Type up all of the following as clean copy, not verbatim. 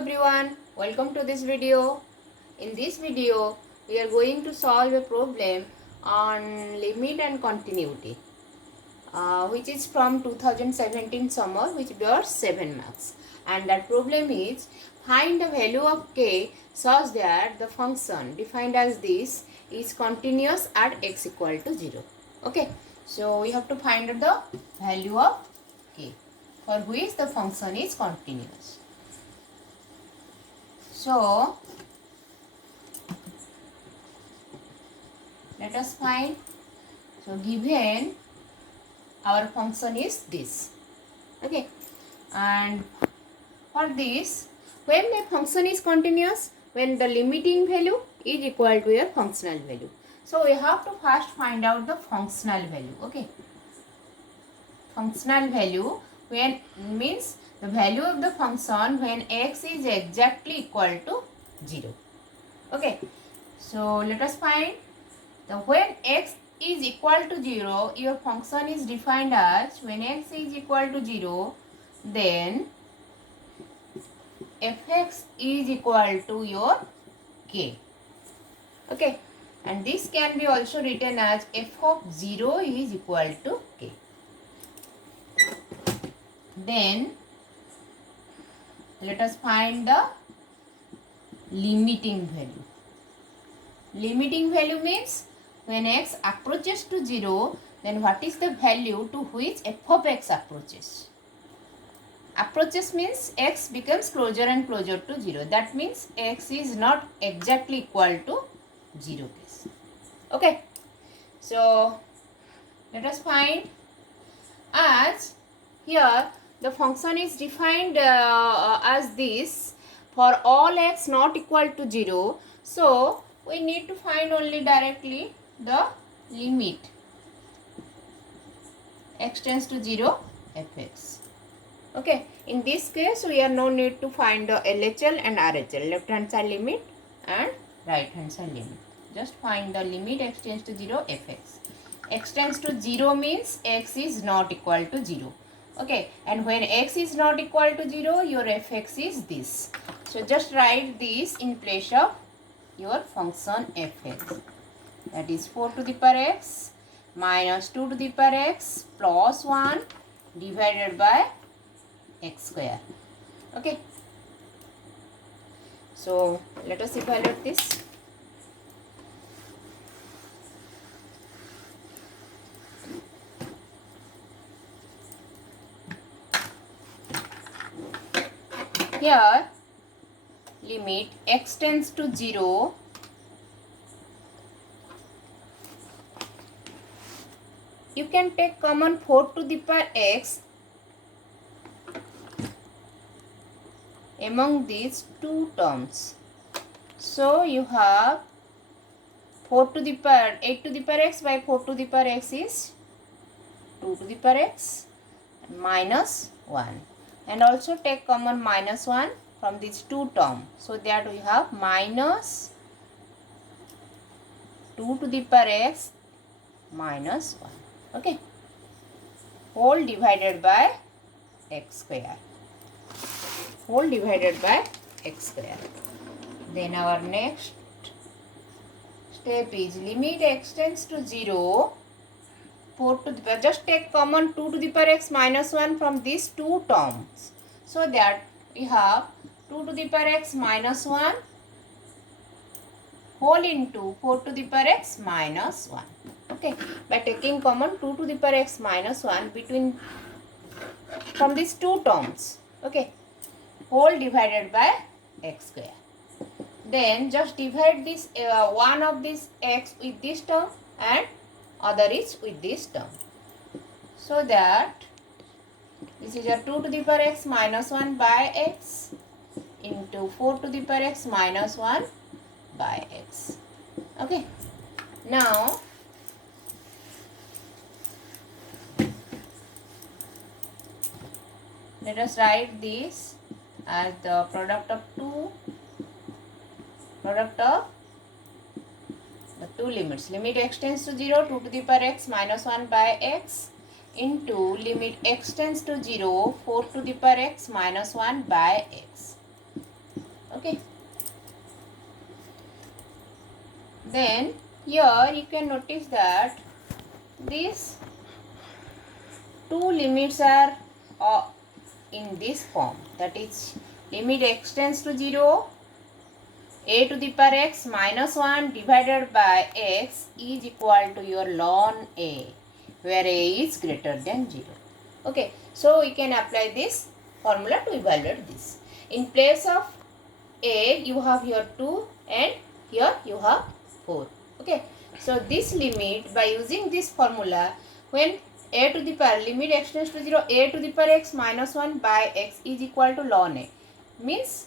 everyone, welcome to this video. In this video, we are going to solve a problem on limit and continuity, which is from 2017 summer, which bears 7 marks. And that problem is find the value of k such that the function defined as this is continuous at x equal to 0. Okay, so we have to find the value of k for which the function is continuous. So, let us find. So, given our function is this. Okay. And for this, when a function is continuous, when the limiting value is equal to a functional value. So, we have to first find out the functional value. Okay. Functional value when means the value of the function when x is exactly equal to 0. Okay. So, let us find the when x is equal to 0, your function is defined as when x is equal to 0, then fx is equal to your k. Okay. And this can be also written as f of 0 is equal to k. Then let us find the limiting value. Limiting value means when x approaches to 0, then what is the value to which f of x approaches? Approaches means x becomes closer and closer to 0. That means x is not exactly equal to 0 case. Okay. So, let us find as here the function is defined as this for all x not equal to 0. So, we need to find only directly the limit x tends to 0 fx. Okay, in this case we are no need to find the LHL and RHL, left hand side limit and right hand side limit. Just find the limit x tends to 0 fx. X tends to 0 means x is not equal to 0. Okay, and when x is not equal to 0, your fx is this. So just write this in place of your function fx. That is 4 to the power x minus 2 to the power x plus 1 divided by x square. Okay. So let us evaluate this. Here limit x tends to 0 you can take common 4 to the power x among these two terms. So you have 4 to the power 8 to the power x by 4 to the power x is 2 to the power x minus 1. And also take common minus 1 from these two terms. So that we have minus 2 to the power x minus 1. Okay. Whole divided by x square. Whole divided by x square. Then our next step is limit x tends to 0. 4 to the power, just take common 2 to the power x minus 1 from these two terms. So that we have 2 to the power x minus 1 whole into 4 to the power x minus 1. Okay. By taking common 2 to the power x minus 1 between from these two terms. Okay. Whole divided by x square. Then just divide this one of this x with this term and other is with this term. So that this is a 2 to the power x minus 1 by x into 4 to the power x minus 1 by x. Okay. Now let us write this as the product of the two limits. Limit x tends to 0, 2 to the power x minus 1 by x into limit x tends to 0, 4 to the power x minus 1 by x. Then here you can notice that these two limits are in this form, that is limit x tends to 0, a to the power x minus 1 divided by x is equal to your ln a, where a is greater than 0. Okay, so we can apply this formula to evaluate this. In place of a, you have here 2 and here you have 4. Okay, so this limit, by using this formula, when a to the power limit x tends to 0, a to the power x minus 1 by x is equal to ln a, means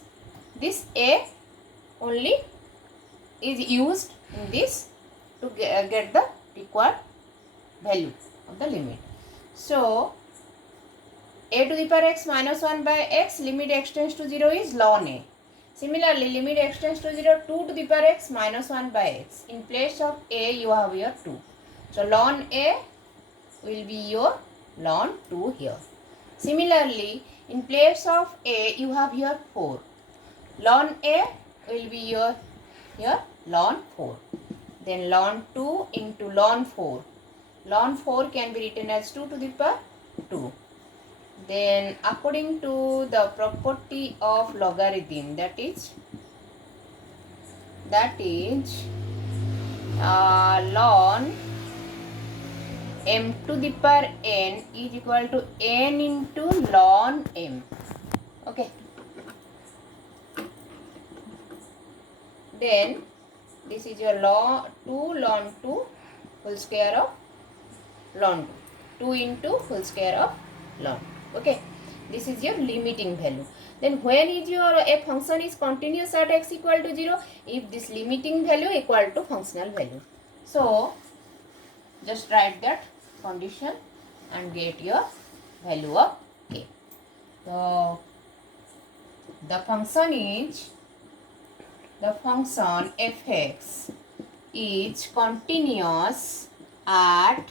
this a only is used in this to get the required value of the limit. So a to the power x minus 1 by x, limit x tends to 0 is ln a. Similarly, limit x tends to 0, 2 to the power x minus 1 by x. In place of a, you have here 2. So ln a will be your ln 2 here. Similarly, in place of a, you have here 4. Ln a will be your here ln 4. Then ln 2 into ln 4. Ln 4 can be written as 2 to the power 2. Then according to the property of logarithm, that is ln m to the power n is equal to n into ln m. Okay. Then this is your 2 ln 2 whole square of ln 2. 2 into whole square of ln 2. Okay, this is your limiting value. Then when is your a function is continuous at x equal to 0? If this limiting value equal to functional value. So just write that condition and get your value of k. So the function fx is continuous at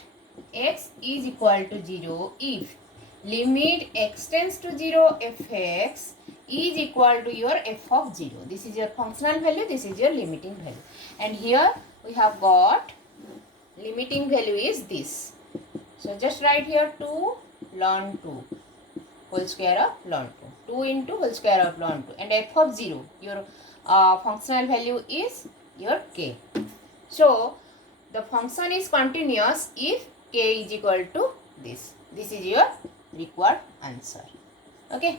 x is equal to 0 if limit x tends to 0 fx is equal to your f of 0. This is your functional value, this is your limiting value. And here we have got limiting value is this. So just write here 2 ln 2 whole square of ln 2. 2 into whole square of ln 2. And f of 0, your functional value is your k. So the function is continuous if k is equal to this. This is your required answer. Okay.